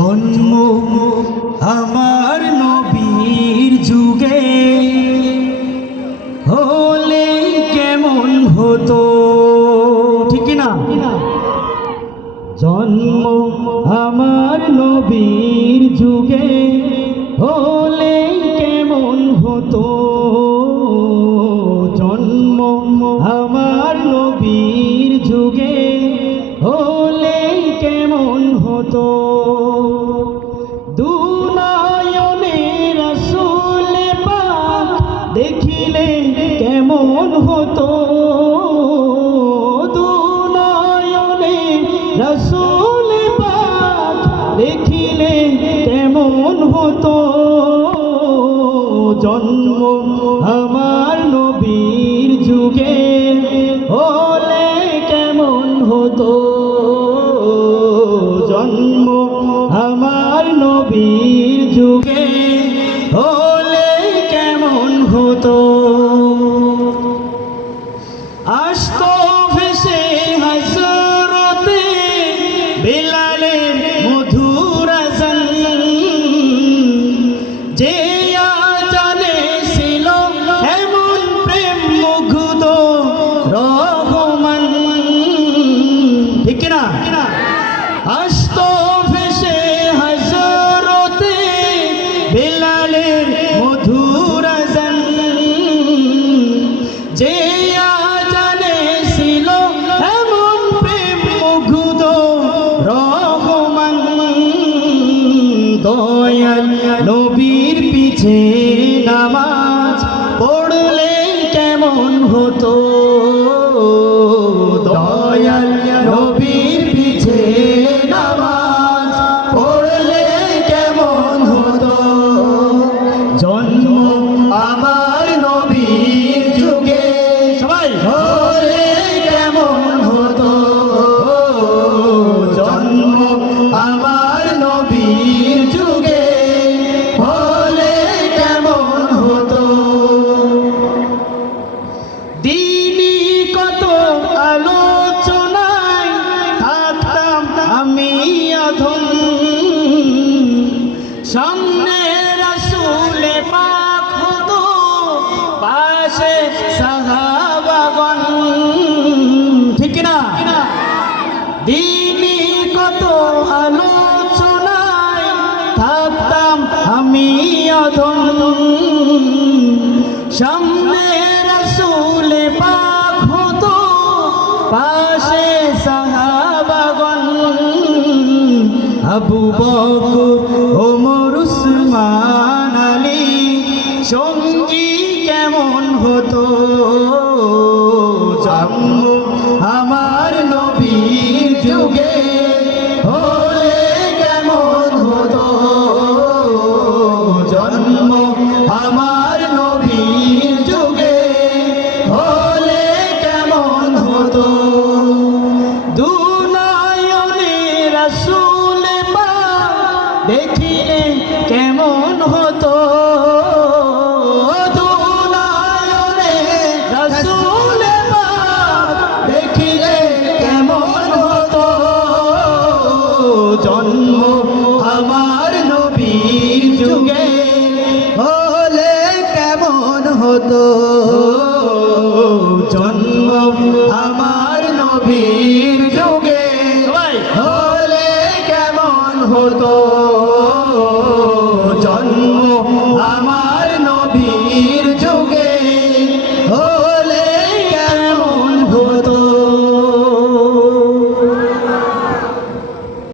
জন্ম আমার নবীর যুগে। হলে কেমন হতো? ঠিক না জন্ম আমার নবীর যুগে। হলে কেমন হতো? জন্ম আমার হতো জন্ম আমার নবীর যুগে। ঠিক না আসতো ভেসে হাসরতে বেলালের মধুর আজান। যে জানে ছিল এমন প্রেম মুগ্ধ, রহমান, দয়াল নবীর পিছে নামাজ পড়লে কেমন হতো? দয়াল নবীর যুগে হলে কেমন হতো? দিনই কত আলোচনায় থাকতাম আমি অধম। সামনে রাসুলে পাক হতো পাশে সাহাবাগন ঠিক না আমি অধম। সামনে রসুলে পাক হতো, পাশে সাহাবাগন আবু বকর ওমর উসমান আলী, সঙ্গী কেমন হতো? জন্ম দুনায়নে রসুল রসুল দেখিলে কেমন হতো? জন্ম আমার নবীর যুগে হলে কেমন হতো? জন্ম আমার নবীর হতো